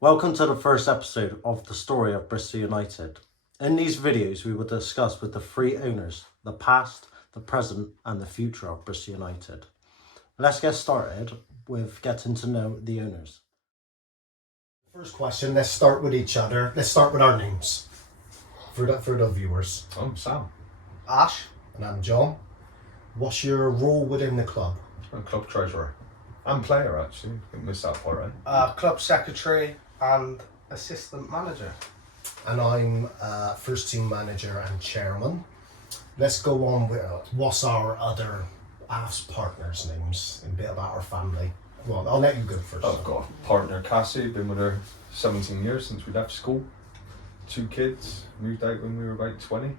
Welcome to the first episode of the Story of Bristol United. In these videos, we will discuss with the three owners the past, the present, and the future of Bristol United. Let's get started with getting to know the owners. First question, let's start with each other. Let's start with our names for the viewers. I'm Sam. Ash. And I'm John. What's your role within the club? I'm club treasurer and player, actually. Didn't miss that part, right? Club secretary and assistant manager. And I'm first team manager and chairman. Let's go on with what's our other AFS partners' names and a bit about our family. Well, I'll let you go first. I've got a partner, Cassie, been with her 17 years since we left school. 2 kids, moved out when we were about 20.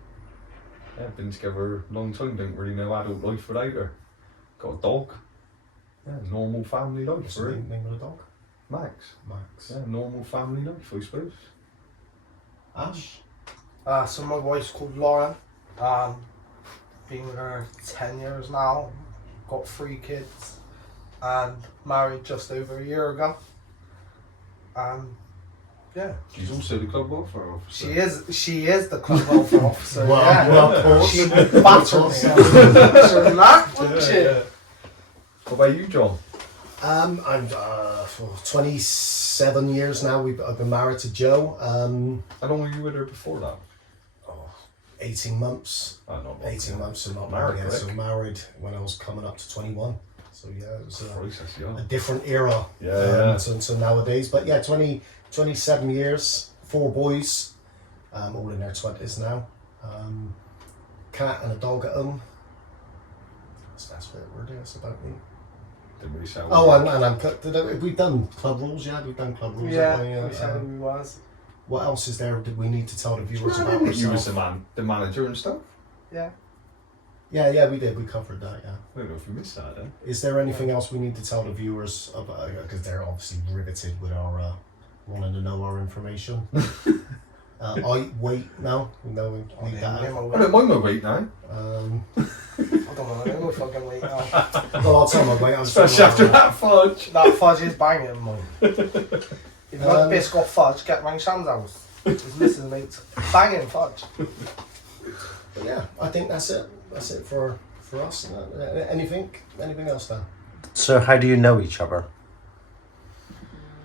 Yeah, been together a long time, didn't really know adult life without her. Got a dog. Yeah, normal family life. What's the name of the dog? Max. Max. Yeah, normal family life, I suppose. Ash? So my wife's called Lauren. Been with her 10 years now. Got 3 kids. And married just over a year ago. Yeah. She's also the club welfare officer. She is the club welfare officer. Well, of course. She battered me. So that, wouldn't she? What about you, John? I'm 27 years now. I've been married to Joe. How long were you with her before that? 18 months. Not long, 18 yeah. months and not Married married. Yeah, so quick. married when I was coming up to 21. So yeah, it was Christ, that's young. a different era Yeah. to nowadays. But yeah, 27 years, 4 boys, all in their 20s now. Cat and a dog at home. That's what it is about me. Didn't really sound Oh, weird. and we've done club rules. Yeah, we've done club rules. Yeah, haven't we? we said who he was. What else is there? Did we need to tell the viewers about You was ourselves? the manager and stuff. Yeah. Yeah, we did. We covered that. Yeah. I don't know if you missed that then. Is there anything else we need to tell the viewers about? Because they're obviously riveted with our wanting to know our information. I wait now. We know we need that. I don't mind my weight now. I don't know my fucking weight now. Well, I'll tell my weight. I'm Especially still after that fudge. That fudge is banging, man. If you want biscuit fudge, get round Sam's house. His missus makes banging fudge. But yeah, I think that's it. That's it for us. Anything else then? So how do you know each other?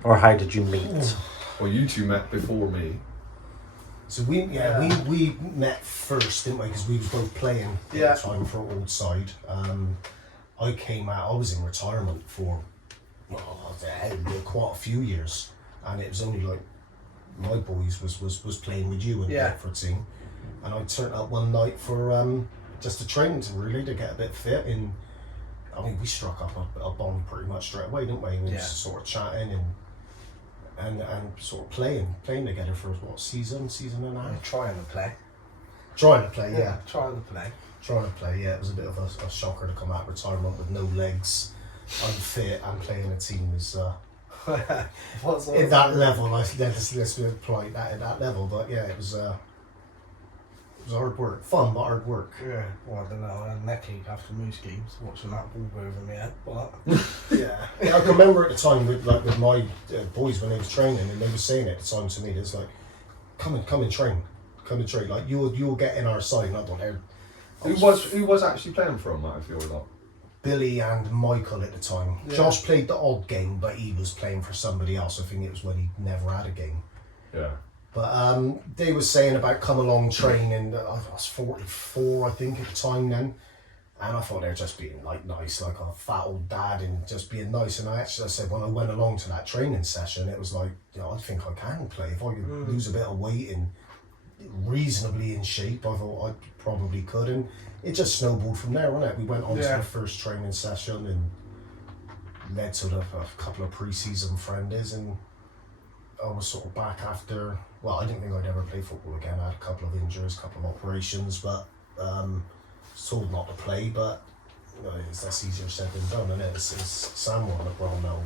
Or how did you meet? Well, you two met before me. So we met first, didn't we? Because we were both playing at the time for Old Side. I came out. I was in retirement for quite a few years, and it was only like my boys was playing with you in the Bedford team, and I turned up one night for just to train to get a bit fit. And I mean, we struck up a bond pretty much straight away, didn't we? We were sort of chatting and sort of playing together for what season and a half. Trying to play. Trying to play, yeah. Trying to play. Trying to play, yeah. It was a bit of a shocker to come out of retirement with no legs, unfit, and playing a team is in that level. Let's be polite at that level, but yeah, it was hard work, fun but hard work. Yeah, well, I don't know. I had neck ache after Moose games, watching that ball go over my head. But yeah, I can remember at the time with my boys when they was training, and they were saying at the time to me, it's like, come and train. Like you'll get in our side. And I don't know. Who was actually playing for him, I feel like? Billy and Michael at the time. Yeah. Josh played the odd game, but he was playing for somebody else. I think it was when he never had a game. Yeah. But they were saying about come along training. I was 44, I think, at the time then. And I thought they were just being like nice, like a fat old dad, and just being nice. And I said when I went along to that training session, it was like, I think I can play. If I could lose a bit of weight and reasonably in shape, I thought I probably could. And it just snowballed from there, wasn't it? We went on to the first training session and led to a couple of pre-season friendlies, and I was sort of back after. Well, I didn't think I'd ever play football again. I had a couple of injuries, a couple of operations, but was told not to play. But that's easier said than done, and it's Sam won the well now.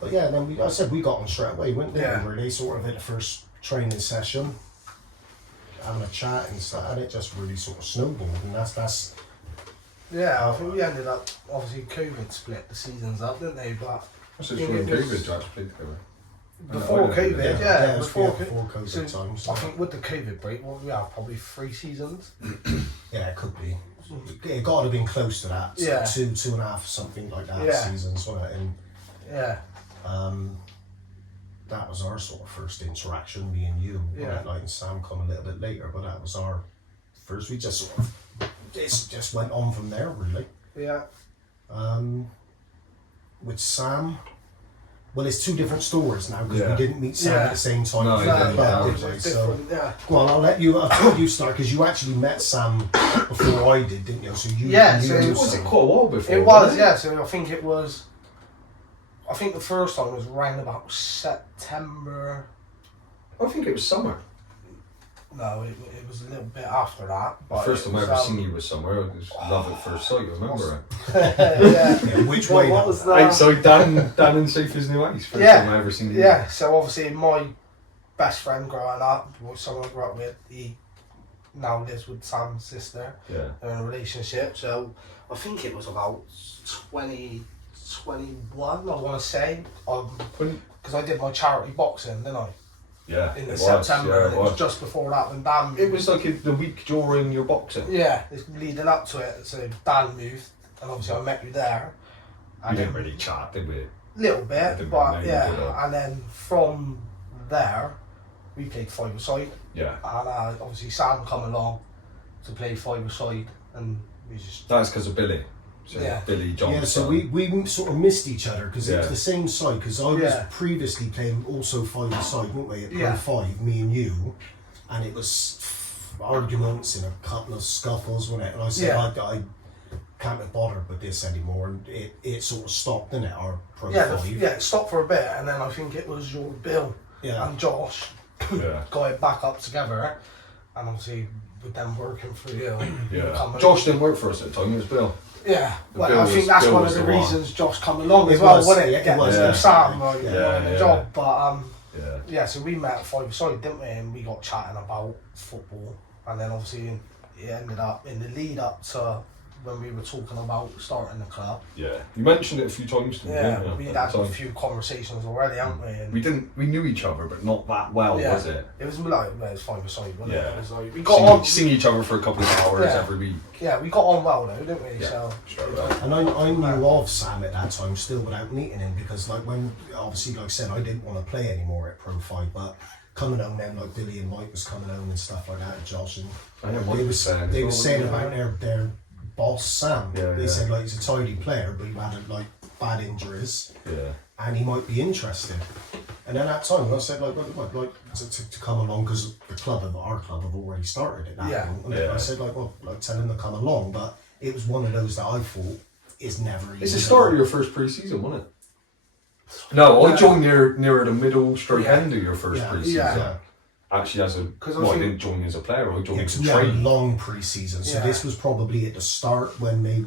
But yeah, then we got on straight away, didn't we? Really, sort of at the first training session, having a chat and stuff, and it just really sort of snowballed, and that's. Yeah, I think we ended up, obviously COVID split the seasons up, didn't they? But That's just when COVID actually played together. Before COVID, Yeah, it was before before COVID so times. I think with the COVID break, what we have probably 3 seasons. Yeah, it could be. It got to have been close to that. Yeah. 2.5, something like that Yeah. seasons, wasn't it? And Yeah, that was our sort of first interaction, me and you. Yeah. Right? Like, and Sam come a little bit later, but that was our first. We just sort of just went on from there, really. yeah, With Sam, well, it's 2 different stories now because Yeah. we didn't meet Sam Yeah. at the same time. No, we you did didn't, that, no. did it's we? different, So, yeah. well, I'll let you start because you actually met Sam before I did, didn't you? So you, Yeah, you so knew it Was Sam. it quite a while before? It was, wasn't yeah. So I think the first time was around about September. I think it was summer. No, it was a little bit after that. The But first it time I was, ever seen you was somewhere. It was love at first sight. I remember it. yeah. Yeah, which Well, way? what that was was? that? Outside Dan and Sophie's new house. First Yeah. time I ever seen you. Yeah, so obviously my best friend growing up, someone I grew up with, he now lives with Sam's sister. Yeah. They're in a relationship, so I think it was about 2021, I want to say, because I did my charity boxing, didn't I? Yeah. In it was, September, yeah, and it was just before that when Dan moved. It was like the week during your boxing. Yeah, it's leading up to it, so Dan moved, and obviously I met you there. We And didn't then- really chat, did we? Little bit, Didn't but really know yeah, you, did I? and then from there, we played 5-a-side. Yeah. And obviously Sam come along to play 5-a-side, and we just That's because of Billy. So Yeah. Billy Johnson. Yeah, so we sort of missed each other because it was Yeah. the same side. Because I was Yeah. previously playing also 5-a-side, weren't we? At Pro Yeah. 5, me and you, and it was arguments and a couple of scuffles, wasn't it? And I said I can't be bothered with this anymore, and it sort of stopped, didn't it? Our Pro 5. it stopped for a bit, and then I think it was your Bill Yeah. and Josh Yeah. got it back up together, and obviously with them working for you. Yeah. coming- Josh didn't work for us at the time, it was Bill. Yeah, The well, Bill I was- think that's Bill one was of the the one. reasons Josh come along It as well, was, wasn't it? yeah, it Get was, to yeah. Sam like, Yeah, the yeah. job, but Yeah. yeah, so we met at 5-a-side, didn't we? And we got chatting about football, and then obviously it ended up in the lead up to when we were talking about starting the club. Yeah. You mentioned it a few times to me, Yeah, didn't you, we'd at had the a time? few conversations already, hadn't we? And We knew each other, but not that well, Yeah. was it? it was like, well, it was 5-a-side, wasn't Yeah. it? It was like, we got on, Sing each other for a couple of hours Yeah. every week. yeah, we got on well though, didn't we? Yeah, So straight away. And I knew of Sam at that time still without meeting him because like when obviously like I said I didn't want to play anymore at Pro 5, but coming home then like Billy and Mike was coming home and stuff like that and Josh and I know what they you were were saying. they were as well, saying wasn't about their boss Sam. Yeah, They yeah. said like he's a tidy player but he had like bad injuries it? Yeah. and he might be interested. And then at that time I said like to come along because our club have already started at that Yeah. point. And Yeah. I said like tell him to come along, but it was one of those that I thought is never It's easy. the start of your first pre-season, wasn't it? No, I Yeah. joined nearer the middle stroke Yeah. end of your first Yeah. pre-season. Yeah. Actually, as a 'Cause I well, I think- didn't join as a player. I Yeah, joined 'cause as a we had a trainee. long pre-season, so Yeah. this was probably at the start when they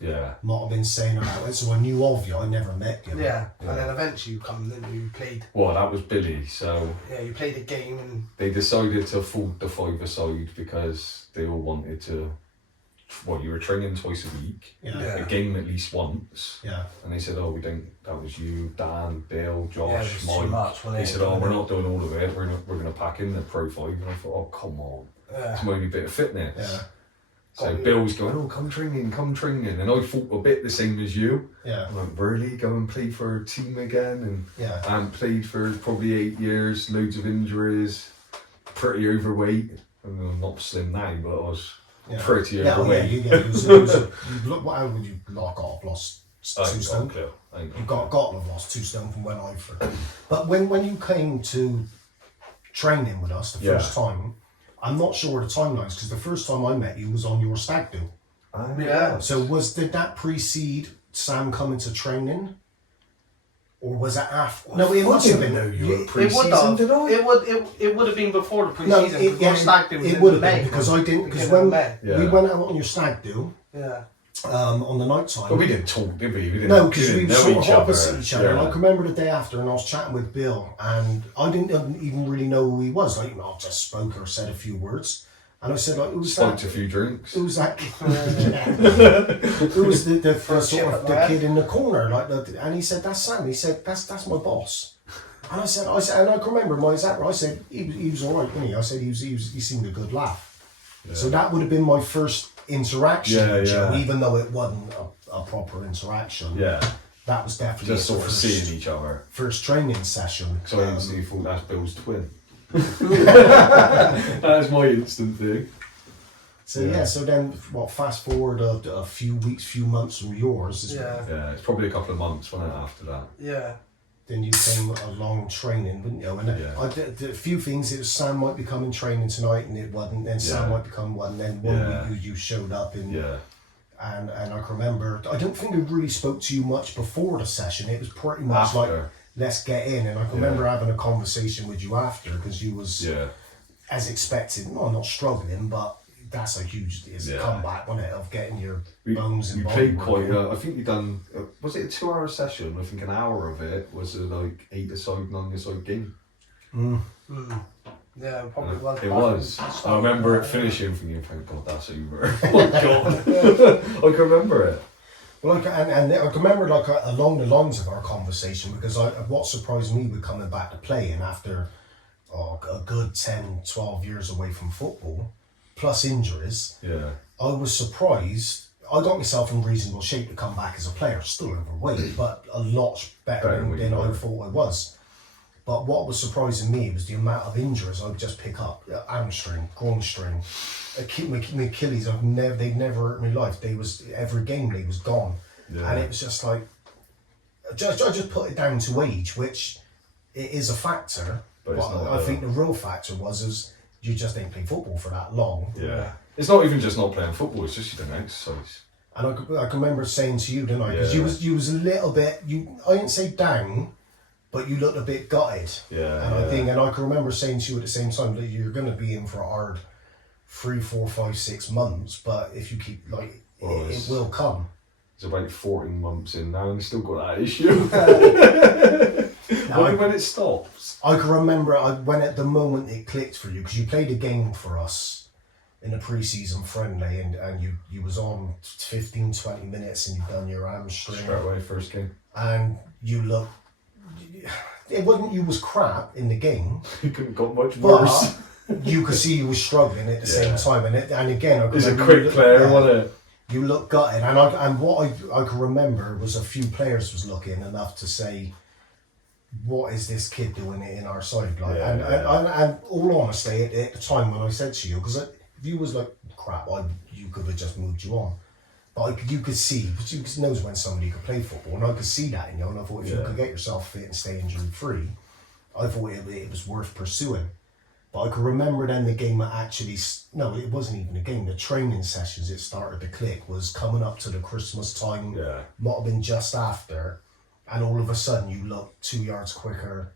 Yeah. might have been saying about it. So I knew of you, I never met you. yeah, Yeah. and then eventually you come and you played. Well, that was Billy. So Yeah, you played a game and they decided to fold the 5-a-side because they all wanted to. Well, you were training twice a week, Yeah, Yeah. a game at least once, yeah. and they said, "Oh, we don't." That was you, Dan, Bill, yeah, it Josh, was too Mike. much. Wasn't They it? said, "Oh, we're not doing all of it. We're going to pack in the Pro 5." And I thought, "Oh, come on, Yeah. it's my only bit of fitness." Yeah, So Got you. Bill's going, "Oh, come training," and I thought a bit the same as you. yeah, I went, "Really? Go and play for a team again?" yeah. And played for probably 8 years, loads of injuries, pretty overweight. I mean, I'm not slim now, but I was Yeah. pretty Yeah, overweight. look, how would you lost I 2 ain't got a stone? clue. I ain't got You a clue. got to have lost 2 stone from when I first. But when you came to training with us the Yeah. first time, I'm not sure of the timelines because the first time I met you was on your stag do. Yeah. So did that precede Sam coming to training, or was it after? No, it I must have didn't been. know you were It would pre-season, have. did I? It would have been before the No, pre-season. because my stag do was it in would have May. been because I didn't because Beginning when of May. we Yeah. went out on your stag do Yeah. on the night time. But we didn't talk, did we? We didn't, No, because we didn't were know sort of each other. opposite each other. And I Yeah. can remember the day after, and I was chatting with Bill, and I didn't even really know who he was. Like, I just spoke or said a few words, and I said, like, who's that? Smoked a few drinks. Who's that? Who was the For a sort of chip, the right? kid in the corner? And he said, "That's Sam." He said, "That's my boss." And I said, and I can remember my exact. I said he was all right, wasn't he? I said he seemed a good laugh. Yeah. So that would have been my first interaction with Joe, yeah. even though it wasn't a proper interaction. Yeah. That was definitely Just sort of seeing each other. First training session. So I instantly thought that's Bill's twin. That's my instant thing. So so then fast forward a few weeks, few months from yours. Yeah, it's probably a couple of months, wasn't it, after that? Yeah. Then you came along training, wouldn't you? And I did a few things. It was Sam might be coming training tonight, and it wasn't. Then Sam might become one. Then one week you showed up, and I can remember. I don't think I really spoke to you much before the session. It was pretty much after. like let's get in. And I can remember having a conversation with you after because you was as expected. No, not struggling, but that's a huge comeback, wasn't it, of getting your bones and you played quite. I think you done. Was it a 2-hour session? I think an hour of it was like 8-a-side, 9-a-side game. Yeah, probably was. It was. I remember it finishing thinking, thank God that's over. Oh my God. I can remember it. Well, and I can remember along the lines of our conversation because what surprised me with coming back to playing after a good 10, 12 years away from football, plus injuries, I was surprised. I got myself in reasonable shape to come back as a player, still overweight, but a lot better than I thought I was. But what was surprising me was the amount of injuries I'd just pick up: hamstring, groin string, my Achilles. They'd never hurt me life. Every game they was gone, and it was just like, I just put it down to age, which it is a factor. But I think the real factor was you just ain't played football for that long. Yeah. It's not even just not playing football, it's just you don't exercise. And I can remember saying to you, didn't I? Because you was a little bit, I didn't say down, but you looked a bit gutted. And I can remember saying to you at the same time that you're going to be in for a hard 3, 4, 5, 6 months, but if you keep, it will come. It's about 14 months in now and you still got that issue. When it stops. I can remember when at the moment it clicked for you, because you played a game for us in a pre-season friendly, and you was on 15, 20 minutes and you'd done your hamstring. Straight away, first game. And you looked, it wasn't you was crap in the game. You couldn't have got much worse. You could see you was struggling at the same time. And again, He's a quick player, wasn't it? You looked gutted. And what I can remember was a few players was looking enough to say, what is this kid doing in our side? And all honesty, at the time when I said to you, because if you was like crap, you could have just moved you on. But you could see, because you knows when somebody could play football, and I could see that in you. And I thought if you could get yourself fit and stay injury free, I thought it was worth pursuing. But I can remember then the game that actually, no, it wasn't even a game. The training sessions it started to click was coming up to the Christmas time. Might have been just after. And all of a sudden you look 2 yards quicker,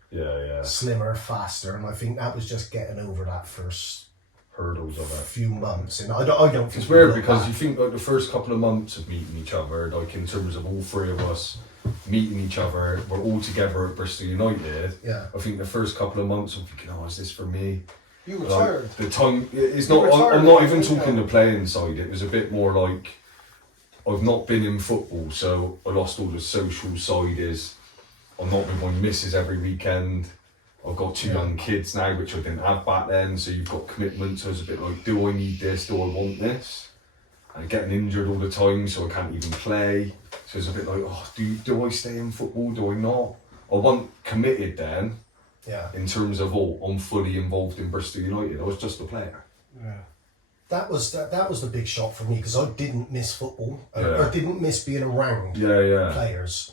slimmer, faster, and I think that was just getting over that first hurdles of it. Few months. And I don't think it's weird because you think like the first couple of months of meeting each other, like in terms of all three of us meeting each other, we're all together at Bristol United. I think the first couple of months I'm thinking, oh, is this for me? You were tired. The time, it's not. I'm not even talking the playing side. It was a bit more like, I've not been in football, so I lost all the social side. I'm not with my missus every weekend. I've got 2 young kids now, which I didn't have back then, so you've got commitment, so it's a bit like, do I need this, do I want this? And getting injured all the time, so I can't even play. So it's a bit like, oh, do I stay in football, do I not? I wasn't committed then, in terms of, I'm fully involved in Bristol United. I was just a player. That was the big shock for me, because I didn't miss football, or didn't miss being around players.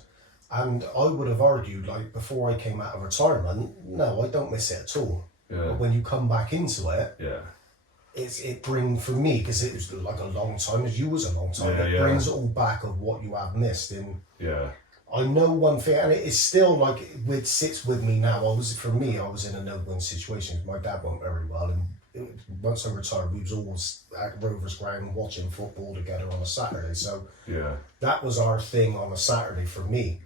And I would have argued, like, before I came out of retirement, no, I don't miss it at all. But when you come back into it, it brings, for me, because it was like a long time, as you was a long time, it brings it all back of what you have missed. And I know one thing, and it's still like, it sits with me now. I was in a no-win situation. My dad went very well, and once I retired, we was always at Rovers Ground watching football together on a Saturday. So that was our thing on a Saturday for me.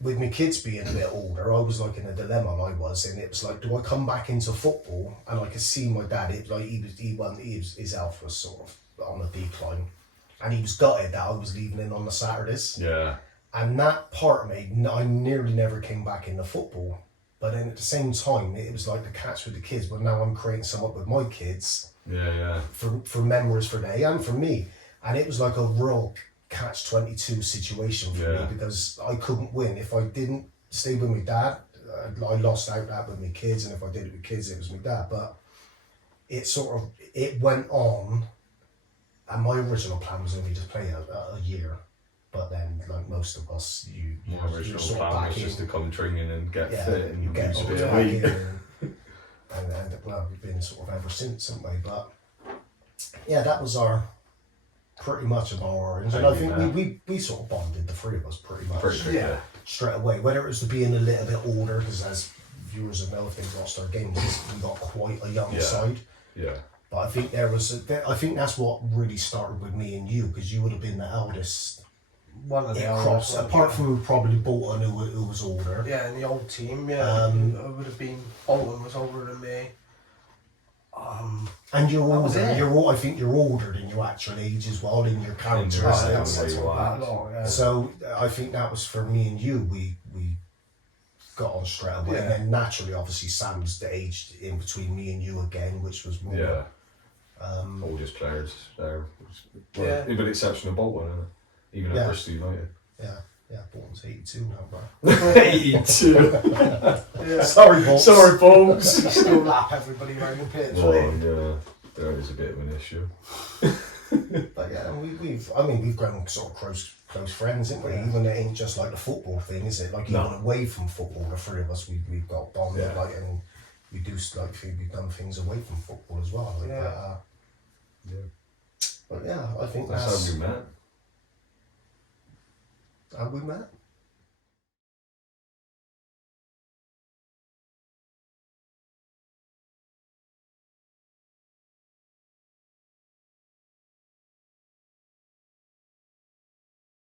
With my kids being a bit older, I was like in a dilemma. And it was like, do I come back into football? And I could see my dad. His health was sort of on a decline, and he was gutted that I was leaving in on the Saturdays. And that part of me, I nearly never came back into football. But then at the same time, it was like the catch with the kids. But now I'm creating something with my kids. Yeah. For memories for they and for me. And it was like a real catch-22 situation for me because I couldn't win. If I didn't stay with my dad, I lost out that with my kids. And if I did it with kids, it was my dad. But it went on. And my original plan was only to play a year. But then, like most of us, My original sort of plan back was just to come training and get fit and you get lose a bit back of weight. in and well, we've been sort of ever since, haven't we? But yeah, that was our pretty much of our origins. And I think we sort of bonded, the three of us, pretty much straight away. Whether it was to being a little bit older, because as viewers will know, if they've watched our games, we got quite a young side. Yeah. But I think I think that's what really started with me and you, because you would have been the eldest. One of the eldest, apart from probably Bolton, who was older. Yeah, in the old team, it would have been Bolton was older than me. And you're older. I think you're older than your actual age as well in your character. So I think that was for me and you. We got on straight away, and then naturally, obviously, Sam's the age in between me and you again, which was more. Yeah. Oldest players there. With the exception of Bolton, isn't it? Even at Bristol United. Yeah, Bolton's 82 now, bro. 82. Sorry, Bolton. Sorry, folks. Still lap everybody around the pitch. Yeah, there is a bit of an issue. But yeah, we've grown sort of close friends, haven't we? Even it ain't just like the football thing, is it? Like even away from football, the three of us we've got bonded, and we do we've done things away from football as well. But yeah, I think that's how we met. Have we met?